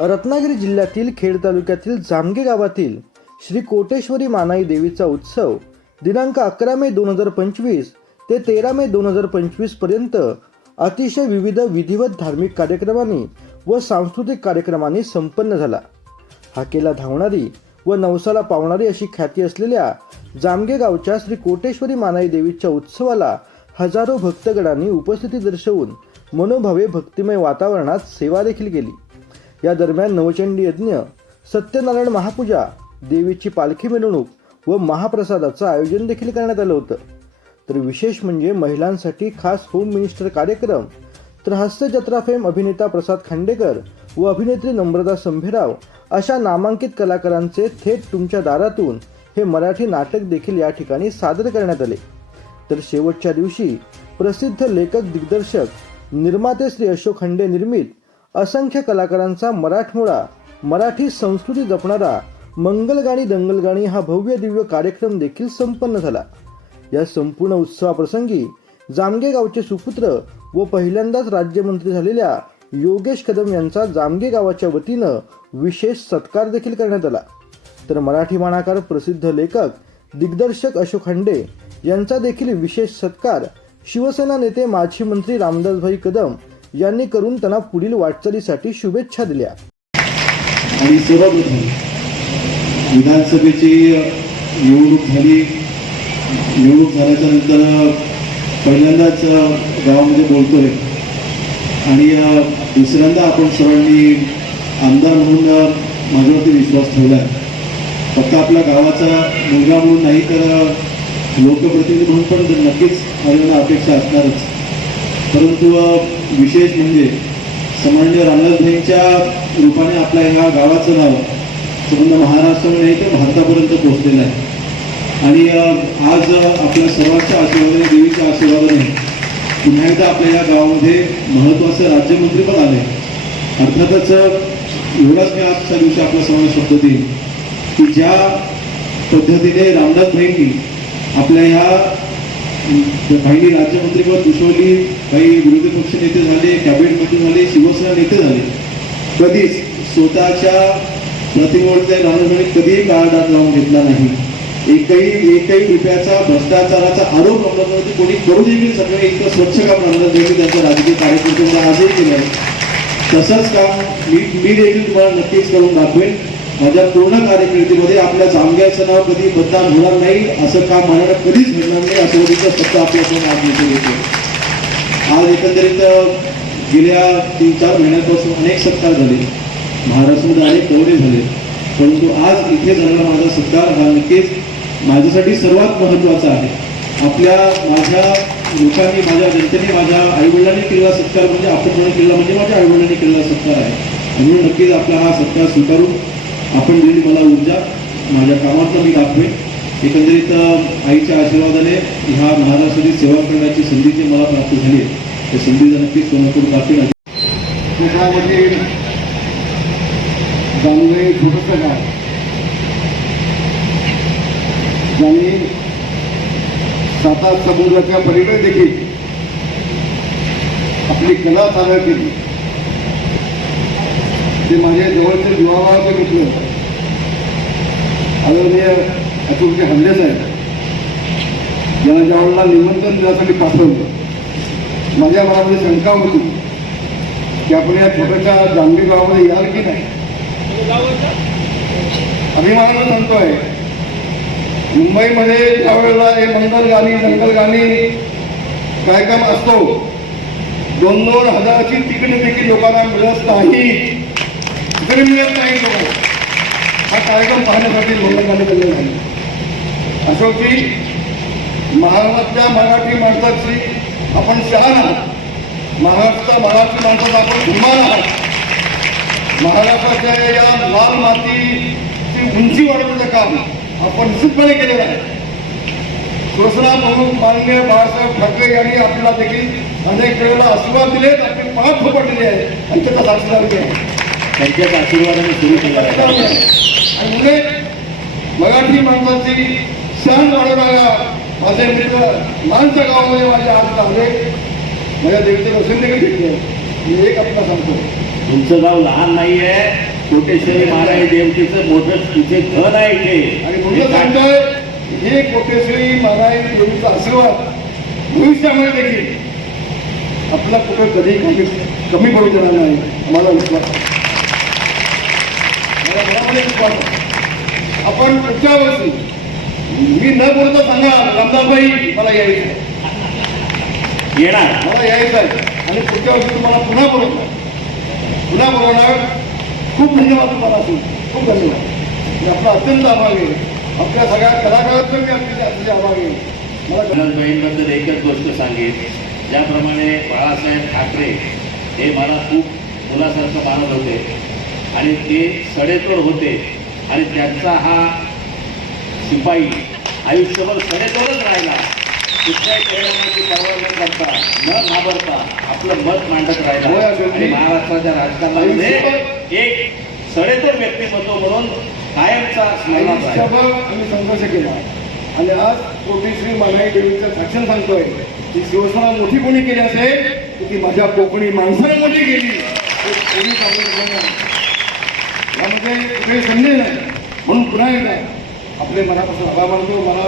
रत्नागिरी जिल्ह्यातील खेड तालुक्यातील जामगे गावातील श्री कोटेश्वरी मानाई देवीचा उत्सव दिनांक अकरा मे दोन हजार पंचवीस ते तेरा मे दोन हजार पंचवीसपर्यंत अतिशय विविध विधिवत धार्मिक कार्यक्रमांनी व सांस्कृतिक कार्यक्रमांनी संपन्न झाला. हाकेला धावणारी व नवसाला पावणारी अशी ख्याती असलेल्या जामगे गावच्या श्री कोटेश्वरी मानाई देवीच्या उत्सवाला हजारो भक्तगणांनी उपस्थिती दर्शवून मनोभावे भक्तिमय वातावरणात सेवा देखील केली. या दरम्यान नवचंडी यज्ञ सत्यनारायण महापूजा देवीची पालखी मिरवणूक व महाप्रसादाचं आयोजन देखील करण्यात आलं होतं. तर विशेष म्हणजे महिलांसाठी खास होम मिनिस्टर कार्यक्रम तर हास्य जत्रा फेम अभिनेता प्रसाद खांडेकर व अभिनेत्री नम्रता संभेराव अशा नामांकित कलाकारांचे थेट तुमच्या दारातून हे मराठी नाटक देखील या ठिकाणी सादर करण्यात आले. तर शेवटच्या दिवशी प्रसिद्ध लेखक दिग्दर्शक निर्माते श्री अशोक खंडे निर्मित असंख्य कलाकारांचा मराठमोळा मराठी संस्कृती जपणारा मंगलगाणी दंगलगाणी हा भव्य दिव्य कार्यक्रम देखील संपन्न झाला. या संपूर्ण उत्सवाप्रसंगी जामगे गावचे सुपुत्र व पहिल्यांदाच राज्यमंत्री झालेल्या योगेश कदम यांचा जामगे गावाच्या वतीनं विशेष सत्कार देखील करण्यात आला. तर मराठी मानाकार प्रसिद्ध लेखक दिग्दर्शक अशोक खंडे यांचा देखील विशेष सत्कार शिवसेना नेते माजी मंत्री रामदासभाई कदम यांनी करून त्यांना पुढील वाटचालीसाठी शुभेच्छा दिल्या. आणि सर्वप्रथम विधानसभेची निवडणूक झाली. निवडणूक झाल्याच्यानंतर पहिल्यांदाच गावामध्ये बोलतोय. आणि दुसऱ्यांदा आपण सर्वांनी आमदार म्हणून माझ्यावरती विश्वास ठेवला आहे फक्त आपल्या गावाचा मुलगा म्हणून नाही तर लोकप्रतिनिधी म्हणून पण नक्कीच माझ्याकडे अपेक्षा असणारच. परंतु विशेष म्हणजे सन्माननीय रामदासभाईंच्या रूपाने आपल्या ह्या गावाचं नाव संबंध महाराष्ट्रामध्ये नाही तर भारतापर्यंत पोहोचलेलं आहे. आणि आज आपल्या सर्वांच्या आशीर्वादाने देवीच्या आशीर्वादाने पुन्हा एकदा आपल्या या गावामध्ये महत्त्वाचं राज्यमंत्री पण आले. अर्थातच एवढाच मी आजच्या दिवशी आपल्या सर्वांना शब्द देईन की ज्या पद्धतीने रामदास भाईंनी आपल्या ह्या काही राज्यमंत्रीपद भूषवली काही विरोधी पक्ष नेते झाले कॅबिनेट मंत्री झाले शिवसेना नेते झाले. कधीच स्वतःच्या प्रतिमेवरती रामदासभाई कधीही काळात लावून घेतला नाही. एकही एकही रुपयाचा भ्रष्टाचाराचा आरोप रामदासवरती कोणी करू देखील सगळे इतकं स्वच्छ काम रामदासभाई त्यांच्या राजकीय कार्यकर्त्यांना आजही केलं आहे तसंच काम मी मी देखील तुम्हाला नक्कीच करून दाखवेन. माझ्या पूर्ण कार्यकिर्दीमध्ये आपल्या जामग्याचं नाव कधी बदनाम होणार नाही असं काम मला कधीच घडणार नाही असं वरीचं सत्ता आपल्याकडून आज दिसून येते आज एकंदरीत गेल्या तीन चार महिन्यापासून अनेक सत्कार झाले. महाराष्ट्रामध्ये अनेक दौरे झाले. परंतु आज इथे झालेला माझा सत्कार हा नक्कीच माझ्यासाठी सर्वात महत्त्वाचा आहे. आपल्या माझ्या लोकांनी माझ्या जनतेने माझ्या आईवडिलांनी केलेला सत्कार म्हणजे आपण केलेला म्हणजे माझ्या आईवडिलांनी केलेला सत्कार आहे. म्हणून नक्कीच आपला हा सत्कार स्वीकारून आपण दिलेली मला ऊर्जा माझ्या कामातलं मी दाखवेन. एकंदरीत आईच्या आशीर्वादाने ह्या महाराष्ट्राची सेवा करण्याची संधी जी मला प्राप्त झाली आहे त्या संधीचा नक्कीच सोनापूर करून दाखवेन कोकणामधील जाणवे छोटंसं गाव ज्यांनी सातार समुद्राच्या पलीकडे देखील आपली कला सादर केली. ते माझ्या जवळचे जीवाभावाचे मित्र आदरणीय अतुलजी हल्ले साहेब यांना ज्या वेळेला निमंत्रण देण्यासाठी पाठवलं माझ्या मनामध्ये शंका होती की आपण या छोट्याच्या जांभी गावामध्ये याल की नाही? अभिमानानं सांगतोय मुंबईमध्ये ज्या वेळेला हे मंगल गाणी जंगल गाणी कार्यक्रम असतो दोन दोन हजाराची तिकीट देखील लोकांना मिळत नाही तिकडे मिळत नाही लोक हा कार्यक्रम पाहण्यासाठी लोकांना गाणी नाही असो की महाराष्ट्राच्या मराठी माणसाची आपण शहाण आहात. महाराष्ट्र मराठी माणसाचा आपण धुमान आहात. महाराष्ट्राच्या या लाल मातीची उंची वाढवण्याचं काम आपण निश्चितपणे केलेलं आहे. शिवसेना म्हणून माननीय बाळासाहेब ठाकरे यांनी आपल्याला देखील अनेक वेळेला आशीर्वाद दिलेत आपली पाच थोपटलेली आहे आणि त्याचा साक्षीदार आहे. त्यांच्याच आशीर्वादाने सुरू केलं. आणि मुले मराठी माणसाची सण वाढवणाऱ्या माझे मित्र माणसा गावामध्ये माझे आज आले माझ्या देवीचं दर्शन देखील घेतलं. मी एक आपल्याला सांगतो. तुमचं गाव लहान नाही आहे कोटेश्वरी महाराज देवतेचं मोठं इथे धन आहे इथे. आणि म्हणून सांगतोय हे कोटेश्वरी महाराज देवीचा आशीर्वाद भविष्यामध्ये देखील. आपला कुठं कधी कमी कमी पडू देणार नाही. मला विश्वास आहे. मला मनामध्ये विश्वास आहे. आपण पुढच्या वर्षी मी न बोलता सांगा रामदासबाई मला यायचं. येणार. मला यायचं आहे. आणि पुढच्या वर्षी तुम्हाला पुन्हा बोलवणार. पुन्हा बोलवणार. खूप धन्यवाद तुम्हाला असेल खूप धन्यवाद. मी आपला अत्यंत आभारी आहे. आपल्या सगळ्या कलाकारांचं मी आपले आभारी आहे. मला बहिणबद्दल एकच गोष्ट सांगेन. ज्याप्रमाणे बाळासाहेब ठाकरे हे मला खूप मुलासारखं मानत होते. आणि ते सडेतोड होते. आणि त्यांचा हा शिपाई आयुष्यभर सडेतोडच राहिला. कुठल्याही परिणामाची पर्वा न करता न घाबरता आपलं मत मांडत राहिला. आणि महाराष्ट्राच्या राजकारणामध्ये एक सडेतोड व्यक्तिमत्व म्हणून कायमचा आम्ही संघर्ष केला. आणि आज कोटीश्री मानाई देवीचं साक्षण सांगतोय. की शिवसेना मोठी कोणी केली असेल ती माझ्या कोकणी माणसानं मोठी केली. कोणी सांगू शकलं नाही. यामध्ये काही संदेह नाही म्हणून पुन्हा एकदा आपले मनापासून आभार मानतो मला